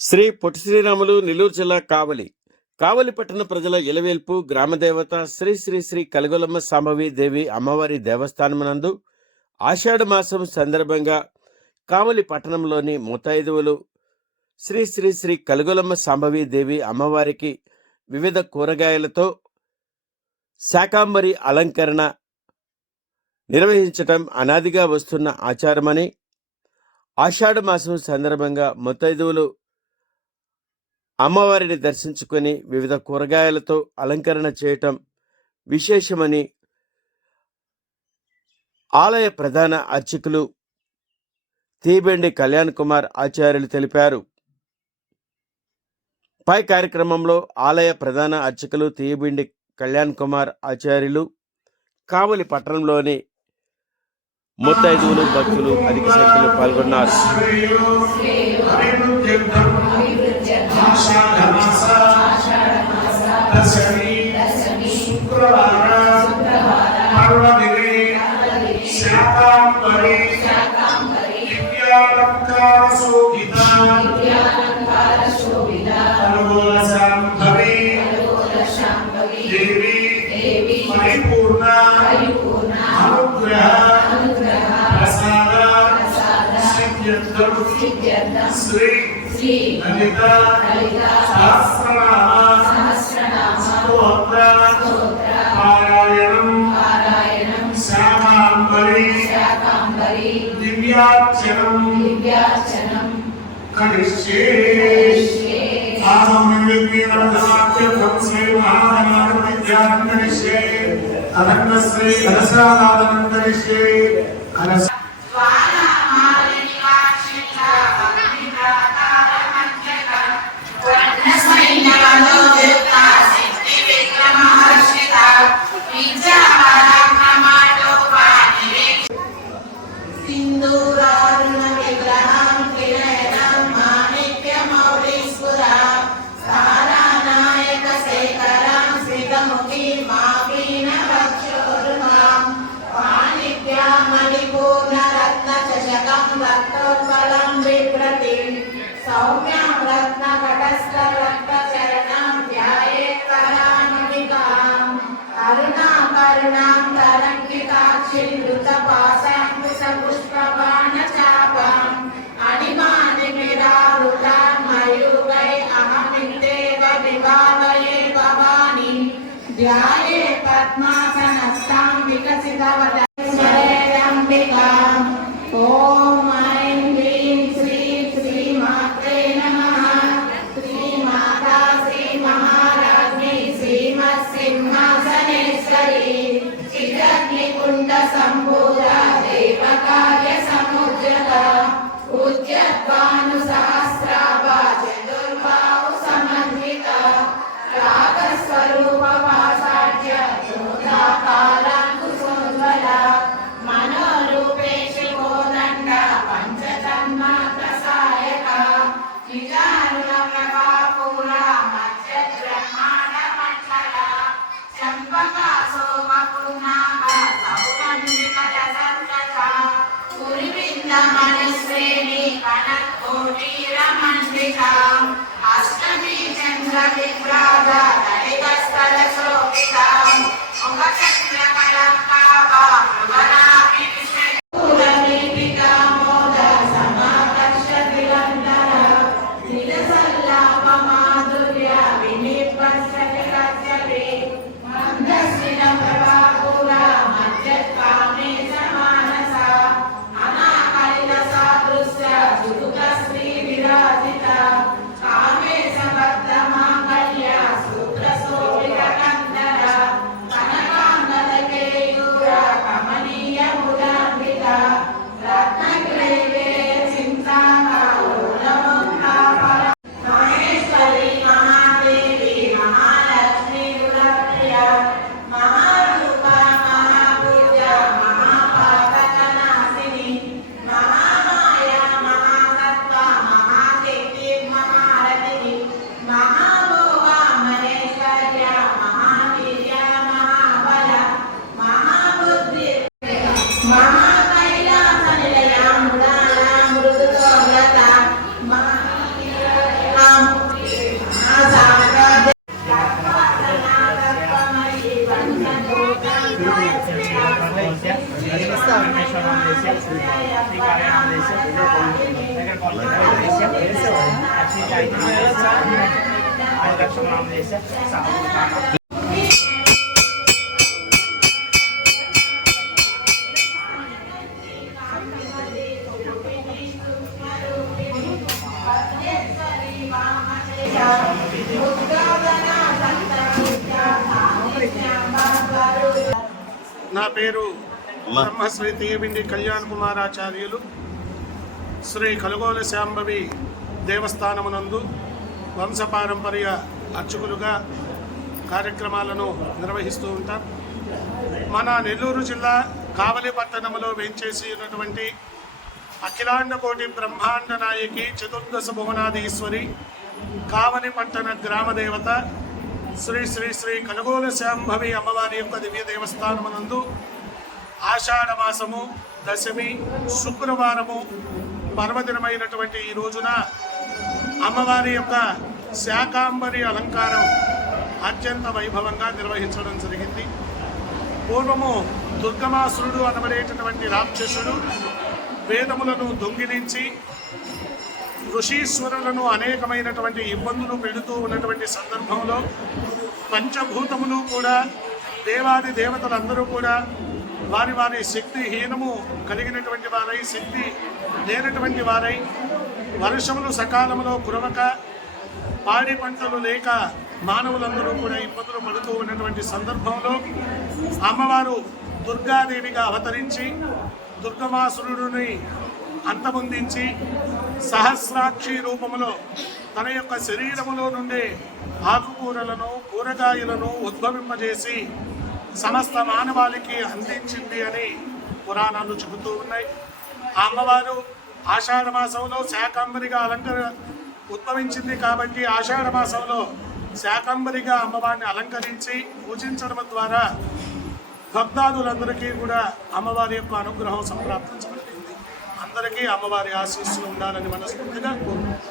శ్రీ పొట్టి శ్రీరాములు నెల్లూరు జిల్లా కావలి పట్టణ ప్రజల ఇలవేల్పు గ్రామదేవత శ్రీ శ్రీ శ్రీ కలగొలమ్మ సాంబవి దేవి అమ్మవారి దేవస్థానమునందు ఆషాఢ మాసం సందర్భంగా కావలి పట్టణంలోని ముత్తైదువులు శ్రీ శ్రీ శ్రీ కలగొలమ్మ సాంబవి దేవి అమ్మవారికి వివిధ కూరగాయలతో శాకాంబరి అలంకరణ నిర్వహించటం అనాదిగా వస్తున్న ఆచారమని, ఆషాఢ మాసం సందర్భంగా ముత్తైదువులు అమ్మవారిని దర్శించుకొని వివిధ కూరగాయలతో అలంకరణ చేయటం విశేషమని ఆలయ ప్రధాన అర్చకులు తీబెండి కళ్యాణ్ కుమార్ ఆచార్యులు తెలిపారు. పై కార్యక్రమంలో ఆలయ ప్రధాన అర్చకులు తీబెండి కళ్యాణ్ కుమార్ ఆచార్యులు, కావలి పట్టణంలోని ముత్తైదువులు, భక్తులు అధిక సంఖ్యలో పాల్గొన్నారు. శ్రీ లలిత సహస్రనామ స్తోత్ర పారాయణం శ్యామాంబరి దివ్యార్చనం కరిష్యే. అనంతశ్రీ కలశానాదనం కరిష్యే. ధ్యాయే పద్మాసనస్థాం వికసితవదంబికాం. ఓం ఐం హ్రీం శ్రీం శ్రీమాత్రే నమః. శ్రీమాతా శ్రీ మహారాజ్ఞి శ్రీమత్సింహాసనేశ్వరి చిదగ్నికుండ సంభూత దేవకార్య సముద్రత ఉద్యద్భాను సహస్రాభ చతుర్బాహు సమన్విత రాగస్వరూప వాసాఢ్య యోధాకాలంకుశోజ్వల మనోరూపేషి కోదండ పంచతన్మాత్ర సాయక నిజారుణ ప్రభాపూర మధ్య బ్రహ్మాండ మండల చంపక సోమపుర్ణాభ సౌగంధిక రసంతక పురివింద మణిశ్రేణి కనకోటి రమండిక అష్టమి చంద్ర విభ్రాజ లలిత స్థల శోభితాం ముఖ చంద్ర కళంకాభ భువనాభి విశ్వదీపికా మోద సమాకర్ష దిగంధర నిరసల్లాప మాధుర్య వినిర్వసతి రస్యవే మందస్మిన ప్రభాపూర మధ్యకామే సమానస అనాకలిత సాదృశ్య జుగుత శ్రీ విరాజిత కామే సబద్ధ మాంగళ్య సూత్ర శోభిత కందర కనకాంగద కేయూర కమనీయ ముదాంబిత రత్నగ్రైవే చింతాకాలోలముఖాపర మహేశ్వరి మహాదేవి మహాలక్ష్మి గుణప్రియ మహారూప మహాపూజ మహాపాతకనాశిని మహామాయ మహాతత్వ మహాకీర్తి మహారథిని మహాభోగ మహేశ్వర్య మహావీర్య మహాబల మహాబుద్ధి మహాకైలాస నిలయ మృదాల మృదుతోలత నా పేరు బ్రహ్మశ్రీ తీయబిండి కళ్యాణ్ కుమారాచార్యులు. శ్రీ కలుగోల శాంభవి దేవస్థానమునందు వంశపారంపర్య అర్చకులుగా కార్యక్రమాలను నిర్వహిస్తూ ఉంటాం. మన నెల్లూరు జిల్లా కావలి పట్టణంలో వేంచేసి ఉన్నటువంటి అఖిలాండ కోటి బ్రహ్మాండ నాయకి చతుర్దశ భువనాధీశ్వరి కావలి పట్టణ గ్రామదేవత శ్రీ శ్రీ శ్రీ కలుగోల శాంభవి అమ్మవారి యొక్క దివ్య దేవస్థానమునందు ఆషాఢ మాసము దశమి శుక్రవారము పర్వదినమైనటువంటి ఈ రోజున అమ్మవారి యొక్క శాకాంబరి అలంకారం అత్యంత వైభవంగా నిర్వహించడం జరిగింది. పూర్వము దుర్గమాసురుడు అనబడేటటువంటి రాక్షసుడు వేదములను దొంగిలించి ఋషీశ్వరులను అనేకమైనటువంటి ఇబ్బందులు పెడుతూ ఉన్నటువంటి సందర్భంలో పంచభూతములు కూడా దేవాది దేవతలందరూ కూడా వారి వారి శక్తిహీనము కలిగినటువంటి వారై, శక్తి లేనటువంటి వారై, వర్షములు సకాలంలో కురవక పాడి పంటలు లేక మానవులందరూ కూడా ఇబ్బందులు పడుతూ ఉన్నటువంటి సందర్భంలో అమ్మవారు దుర్గాదేవిగా అవతరించి దుర్గమాసురుడిని అంతమొందించి సహస్రాక్షి రూపములో తన యొక్క శరీరములో నుండి ఆకుకూరలను కూరగాయలను ఉద్భవింపజేసి సమస్త మానవాళికి అందించింది అని పురాణాలు చెబుతూ ఉన్నాయి. ఆ అమ్మవారు ఆషాఢ మాసంలో శాకంబరిగా ఉద్భవించింది కాబట్టి ఆషాఢ మాసంలో శాకంబరిగా అమ్మవారిని అలంకరించి పూజించడం ద్వారా భక్తాదులందరికీ కూడా అమ్మవారి యొక్క అనుగ్రహం సంప్రాప్తించబడింది. అందరికీ అమ్మవారి ఆశీస్సులు ఉండాలని మనస్ఫూర్తిగా కోరుకుంటున్నాను.